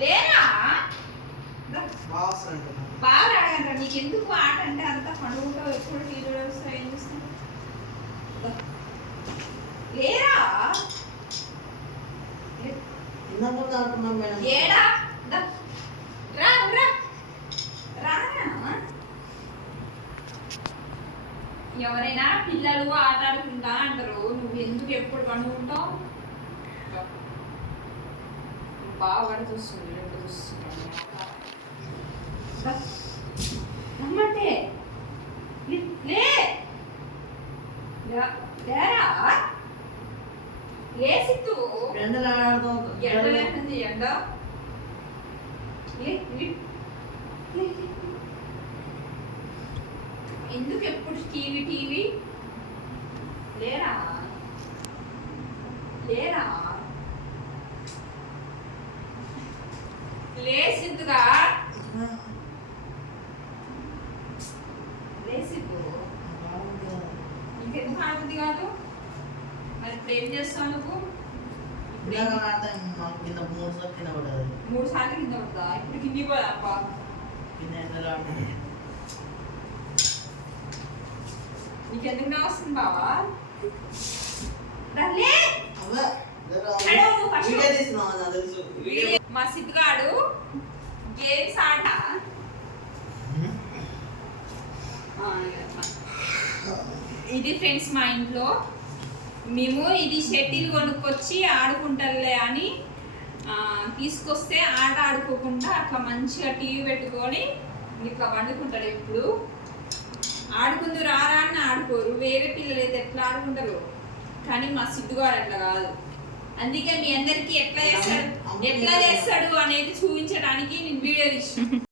లేరా బాగా అడగంట నీకు ఎందుకు ఆట అంటే అంత పండుగ ఎప్పుడు టీవీ వస్తావు ఏం చూస్తావు లేరా ఏడా రా రా రానా ఎవరైనా పిల్లలు ఆట ఆడుకుంటా అంటారు నువ్వు ఎందుకు ఎప్పుడు పండుకుంటావు బాగా చూస్తుంది రమ్మంటే లేరా లేసిద్దు ఎండ లేకుంది ఎండ ఎందుకు ఎప్పుడు టీవీ లేరా లేరా లేసిద్దుగా లేసిద్దు ఇంకెందుకు ఆడుతుంది కాదు మరి ఇప్పుడు ఏం చేస్తావు నువ్వు 3 సార్లు కింద పడతా ఇప్పుడు కింది పోదా అప్ప నీకెందుకు నా వస్తుంది బావా మా సిద్ధుగాడు గేమ్స్ ఆట ఇది ఫ్రెండ్స్ మా ఇంట్లో మేము ఇది షటిల్ కొనుక్కొచ్చి ఆడుకుంటారులే అని తీసుకొస్తే ఆట ఆడుకోకుండా అట్లా మంచిగా టీవీ పెట్టుకొని ఇట్లా వండుకుంటాడు ఎప్పుడు ఆడుకుందు రారా అని ఆడుకోరు వేరే పిల్లలు అయితే ఎట్లా ఆడుకుంటారు కానీ మా సిద్ధుగాడు అట్లా కాదు అందుకే మీ అందరికి ఎట్లా చేస్తాడు అనేది చూపించడానికి నేను వీడియో తీసాను